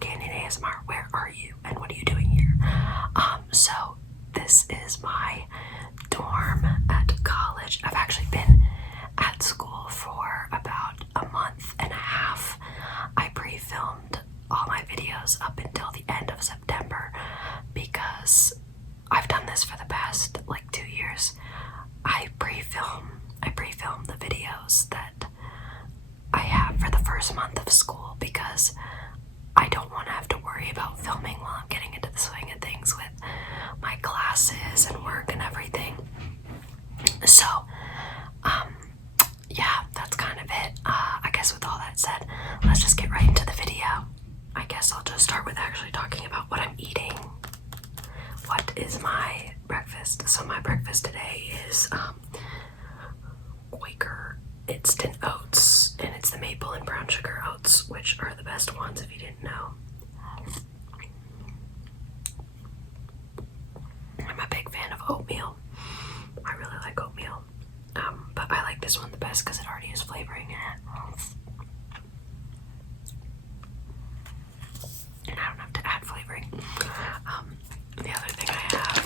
Canyon ASMR, where are you and what are you doing here? So this is my dorm at college. I've actually been at school for about a month and a half. I pre-filmed all my videos up until the end of September because I've done this for the past like 2 years. I pre-film the videos that I have for the first month of school because I don't want to have to worry about filming while I'm getting into the swing of things with my classes and work and everything. So, yeah, that's kind of it. I guess with all that said, let's just get right into the video. I guess I'll just start with actually talking about what I'm eating. What is my breakfast? So my breakfast today is Quaker instant oats, and it's the maple and brown sugar oats, which are the best ones if you didn't know. I'm a big fan of oatmeal. I really like oatmeal, but I like this one the best because it already has flavoring in it. And I don't have to add flavoring. The other thing I have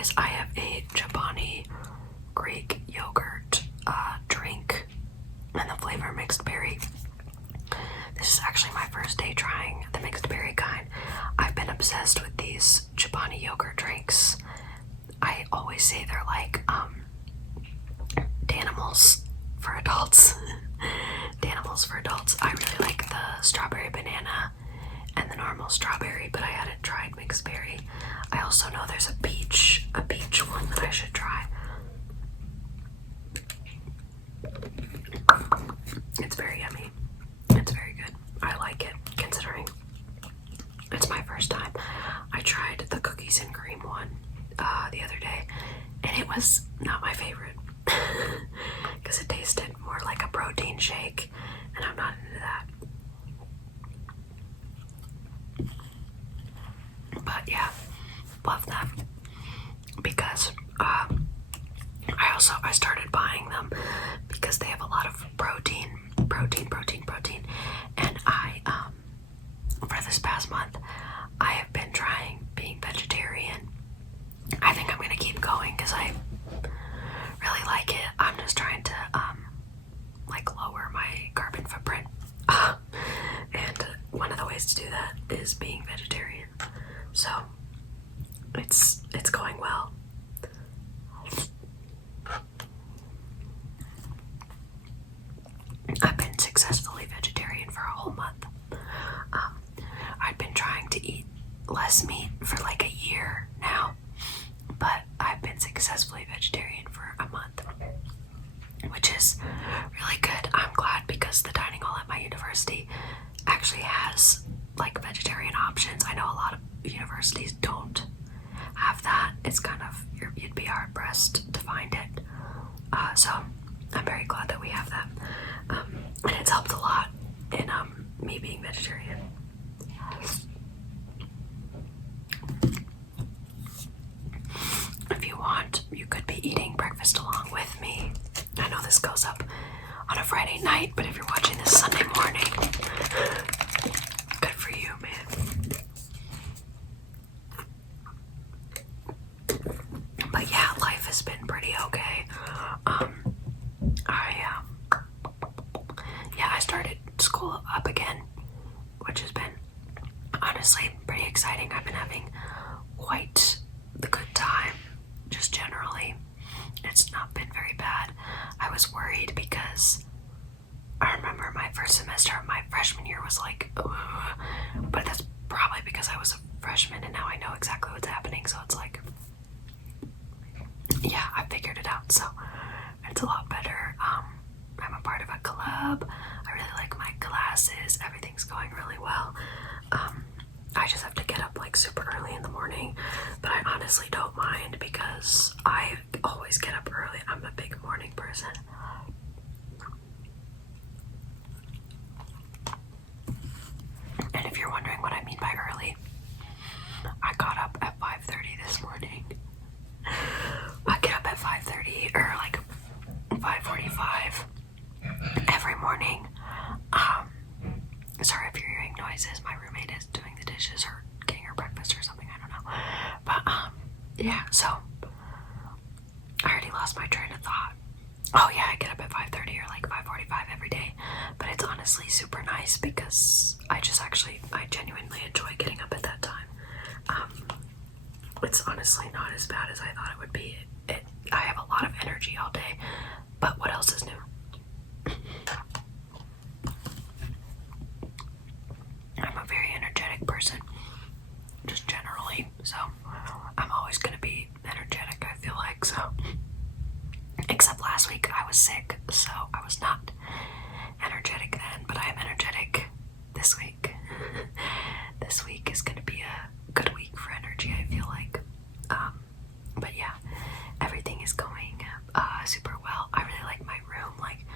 is I have a Chobani Greek yogurt drink and the flavor mixed berry. This is actually my first day trying the mixed berry kind. I've been obsessed with these Chobani yogurt drinks. I always say they're like Danimals for adults. Danimals for adults. I really like the strawberry banana and the normal strawberry, but I hadn't tried mixed berry. I also know there's a peach one that I should try. It's very yummy. It's very good. I like it, considering it's my first time. I tried the cookies and cream one the other day, and it was not my favorite because it tasted more like a protein shake, and I'm not into that. But yeah, love them because I started buying them because they have a lot of protein, and I for this past month I have been trying being vegetarian. I think I'm gonna keep going because I really like it. I'm just trying to like lower my carbon footprint, and one of the ways to do that is being vegetarian. So it's going well. I've been successfully vegetarian for a whole month. I've been trying to eat less meat for like a year now, but I've been successfully vegetarian for a month, which is really good. I'm glad because the dining hall at my university actually has like vegetarian options. I know a lot of universities don't have that. It's kind of, you'd be hard pressed to find it. So I'm very glad that we have that. And it's helped a lot in me being vegetarian. If you want, you could be eating breakfast along with me. I know this goes up on a Friday night, but if you're watching this Sunday morning, good for you, man. But yeah, life has been pretty okay. I started school up again, which has been honestly pretty exciting. I've been having quite the good time, just generally. It's not been very bad. I was worried because I remember my first semester of my freshman year was like, ugh, but that's probably because I was a freshman and now I know exactly what's happening, so it's like, yeah, I figured it out, so it's a lot better. I'm a part of a club. I really like my classes. Everything's going really well. I just have to get up like super early in the morning, but I honestly don't mind because I always get up early. I'm a big morning person. And if you're wondering what I mean by early, I got up at 5:30 this morning. I get up at 5:30 or like 5:45 every morning. noises. My roommate is doing the dishes or getting her breakfast or something, I don't know. But yeah, so I already lost my train of thought. Oh yeah, I get up at 5:30 or like 5:45 every day, but it's honestly super nice because I genuinely enjoy getting up at that time. It's honestly not as bad as I thought it would be. I have a lot of energy all day, but what else is new? I'm a very energetic person, just generally, so I'm always gonna be energetic, I feel like, so. Except last week I was sick, so I was not energetic then, but I am energetic this week. This week is gonna be a good week for energy, I feel like. But yeah, everything is going super well. I really like my room, like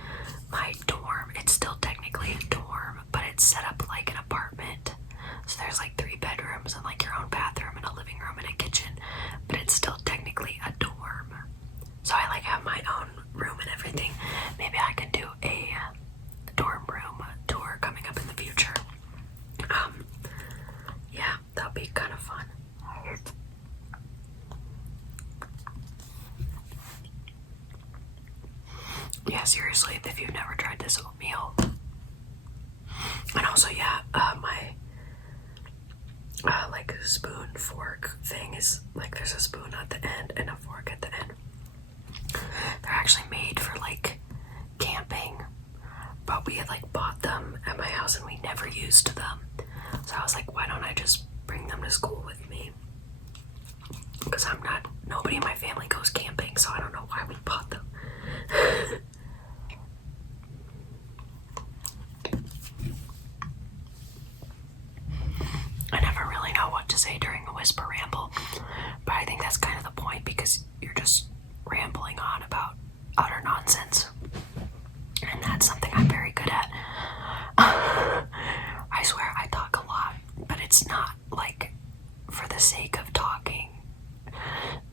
my dorm. It's still technically a dorm, but it's set up like an apartment. So there's like 3 bedrooms and like your own bathroom and a living room and a kitchen, but it's still technically a dorm. So I like have my own room and everything. Maybe I can do a dorm room tour coming up in the future. Yeah, that'll be kind of fun. Yeah, seriously, if you've never tried this oatmeal. And also, yeah, my like spoon fork thing is like there's a spoon at the end and a fork at the end. They're actually made for like camping, but we had like bought them at my house and we never used them. So I was like, why don't I just bring them to school with me? Because nobody in my family goes camping, so I don't know why we bought them. I never really know what to say during the Whisper Ramble, but I think that's kind of the point because you're just rambling on about utter nonsense. And that's something I'm very good at. I swear I talk a lot, but it's not like for the sake of talking.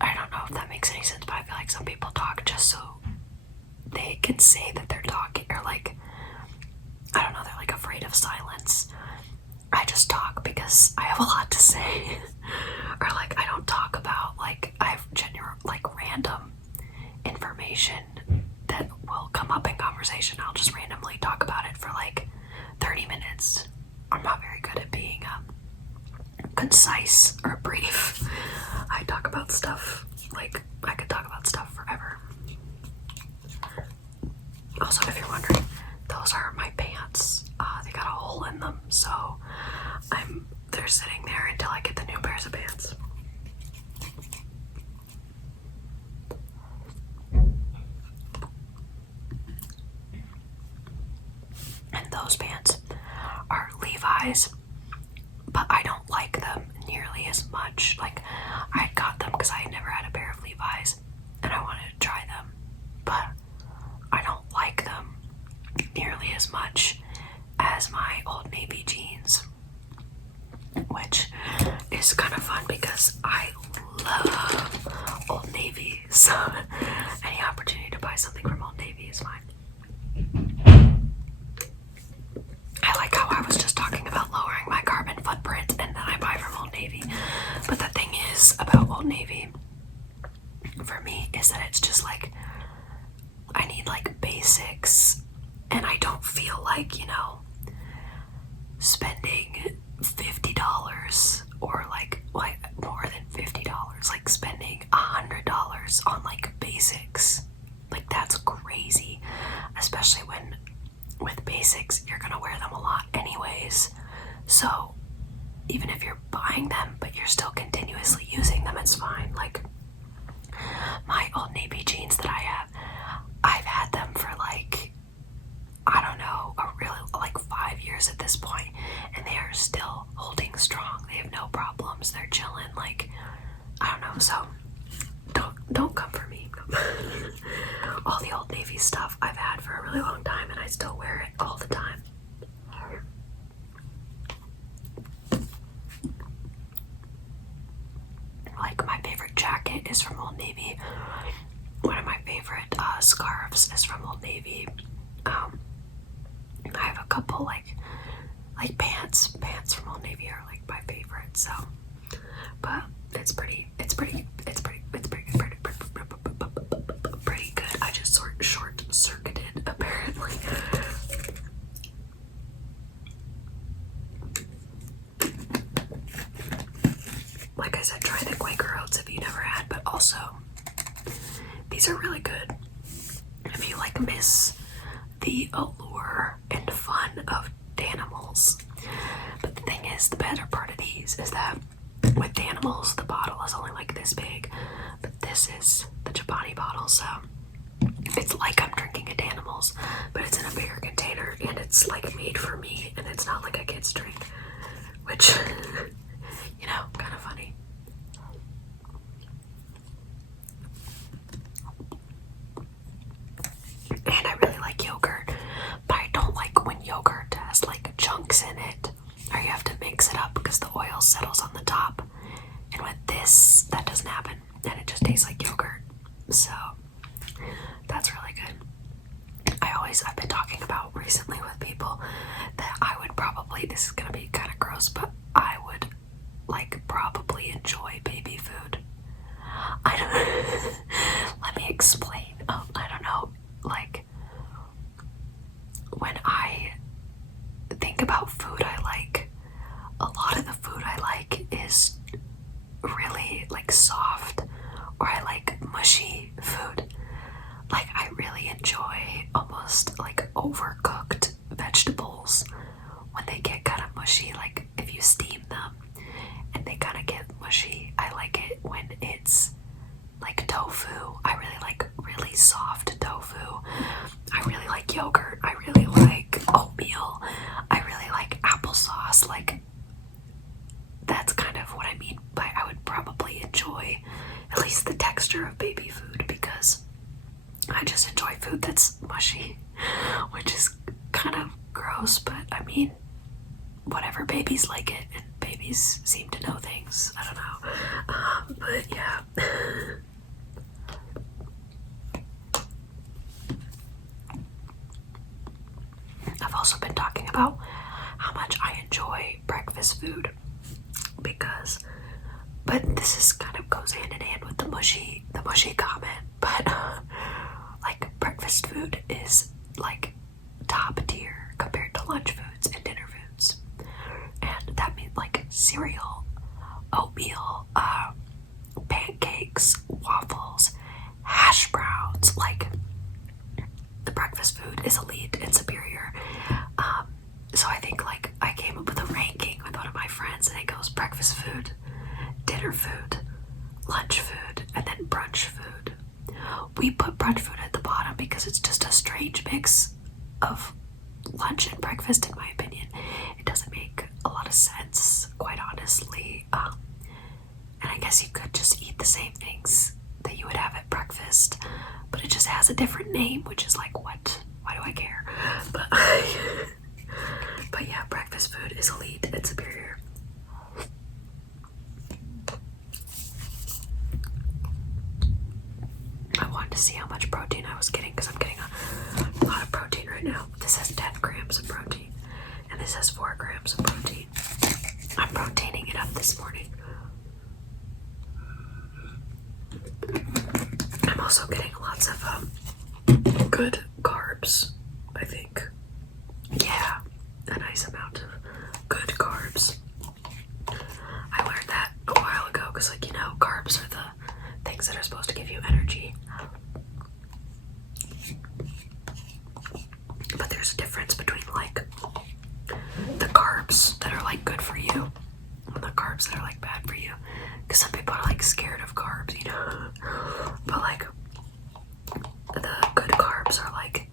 I don't know if that makes any sense, but I feel like some people talk just so they can say that they're talking, or like, I don't know, they're like afraid of silence. I just talk because I have a lot to say. Or like I don't talk about like I have random information that will come up in conversation. I'll just randomly talk about it for like 30 minutes. I'm not very good at being concise or brief. I talk about stuff like I could talk about stuff forever. Also, if you're wondering, those are my pants. They got a hole in them, so they're sitting there until I get the new pairs of pants. And those pants are Levi's, but I don't like them nearly as much. Like, I got them because I had never had a pair of Levi's and I wanted to try them, but I don't like them nearly as much as my Old Navy jeans, which is kind of fun because I love Old Navy, so any opportunity to buy something from Old Navy is fine. I like how I was just talking about lowering my carbon footprint and then I buy from Old Navy, but the thing is about Old Navy for me is that it's just like I need like basics, and I don't feel like, spending $50 or like more than $50, like spending $100 on like basics. Like that's crazy, especially when with basics you're gonna wear them a lot anyways. So even if you're buying them but you're still continuously using them, it's fine. Like my Old Navy jeans that I've had them for like, I don't know, like 5 years at this point, and they are still holding strong. They have no problems. They're chilling. Like, I don't know. So don't come for me. All the Old Navy stuff I've had for a really long time, and I still wear it all the time. Like my favorite jacket is from Old Navy. One of my favorite scarves is from Old Navy. I have a couple like Like pants from Old Navy are like my favorite. So, but it's pretty good. I just short circuited apparently. Like I said, try the Quaker Oats if you never had, but also these are really good if you like miss the allure and fun of Danimals. But the thing is, the better part of these is that with Danimals, the bottle is only like this big, but this is the Chobani bottle, so it's like I'm drinking a Danimals, but it's in a bigger container and it's like made for me, and it's not like a kid's drink, which you know, kind of funny. And I really like yogurt, but I don't like when yogurt has like chunks in it, or you have to mix it up because the oil settles on the top. And with this, that doesn't happen, and it just tastes like yogurt. So that's really good. I've been talking about recently with people that I would probably, this is gonna be kind of gross, but I would like probably enjoy baby food. I don't let me explain. I don't know, like when I think about food I like, a lot of the food I like is really like soft, or I like mushy food. Like I really enjoy almost like overcooked vegetables when they get kind of mushy, like if you steam them and they kind of get mushy. I like it when it's like tofu. I really like really soft tofu. I really like yogurt. I really like oatmeal. I really like applesauce. Like that's kind of what I mean by I would probably enjoy at least the texture of baby food, because I just enjoy food that's mushy, which is kind of gross, but I mean, whatever, babies like it, and babies seem to know things. I don't know. But yeah. I've also been talking about how much I enjoy breakfast food, but this is kind of goes hand in hand with the mushy comment, but like breakfast food is like top tier compared to lunch foods and dinner foods, and that means like cereal, oatmeal, pancakes, waffles, hash browns. Like the breakfast food is elite and superior. So I think like I came up with a ranking with one of my friends, and it goes breakfast food, dinner food, lunch food, and then brunch food. We put brunch food at the bottom because it's just a strange mix of lunch and breakfast, in my opinion. It doesn't make a lot of sense, quite honestly. And I guess you could just eat the same things that you would have at breakfast, but it just has a different name, which is like, what? Why do I care? But yeah, breakfast food is elite and superior. I wanted to see how much protein I was getting, because I'm getting a lot of protein right now. This has 10 grams of protein, and this has 4 grams of protein. I'm proteining it up this morning. I'm also getting lots of good carbs, I think. Yeah, a nice amount of good carbs. I learned that a while ago because, like, you know, carbs are the things that are supposed to give you energy. But there's a difference between, like, the carbs that are, like, good for you and the carbs that are, like, bad for you. Because some people are, like, scared of carbs, you know? But, like, the good carbs are, like,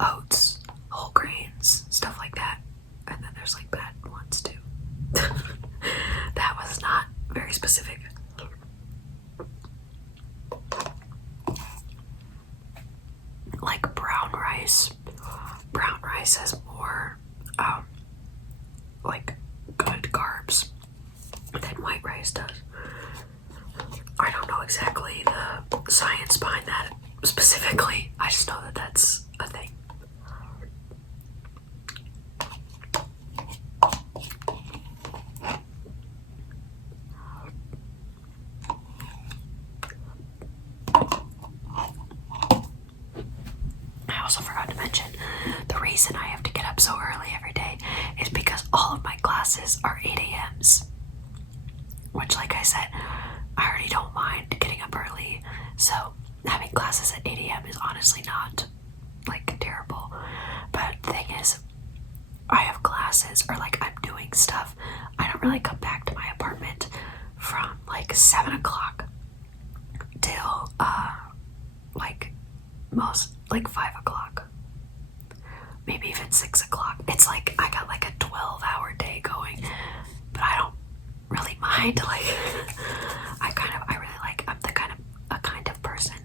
oats, whole grains, stuff like that. And then there's, like, bad ones, too. That was not very specific. Like brown rice. Brown rice has more, like, good carbs than white rice does. I don't know exactly the science behind that specifically. I just know that that's a thing. reason I have to get up so early every day is because all of my classes are 8 a.m.s. Which, like I said, I already don't mind getting up early. So having classes at 8 a.m. is honestly not like terrible. But the thing is, I have classes or like I'm doing stuff. I don't really come back to my apartment from like 7 o'clock till like most like 5 o'clock, maybe even 6 o'clock. It's like I got like a 12-hour day going, but I don't really mind. Like I really like, I'm the kind of person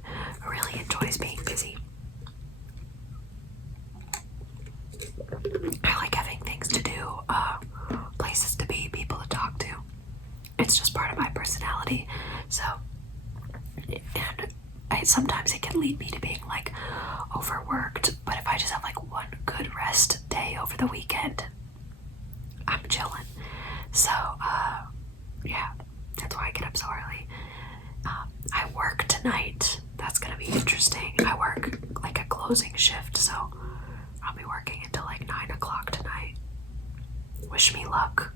who really enjoys being busy. I like having things to do, places to be, people to talk to. It's just part of my personality. So, and sometimes it can lead me to being like overworked, but if I just have like one good rest day over the weekend, I'm chilling. So, yeah, that's why I get up so early. I work tonight. That's gonna be interesting. I work like a closing shift, so I'll be working until like 9 o'clock tonight. Wish me luck.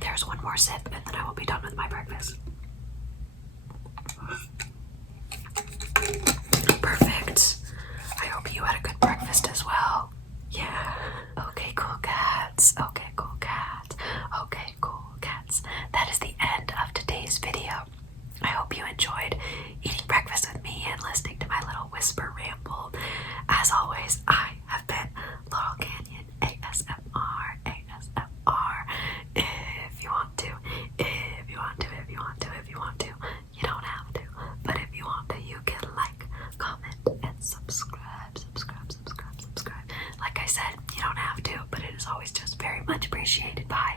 There's one more sip and then I will be done with my breakfast. Perfect. I hope you had a good breakfast as well. Yeah. Okay, cool cats. Okay, cool cats. Okay, cool cats. That is the end of today's video. I hope you enjoyed eating breakfast with me and listening to my little whisper ramble. As always, I have been Laurel Canyon ASMR. If you want to, if you want to, if you want to, if you want to, you don't have to. But if you want to, you can like, comment, and subscribe. Like I said, you don't have to, but it is always just very much appreciated. Bye.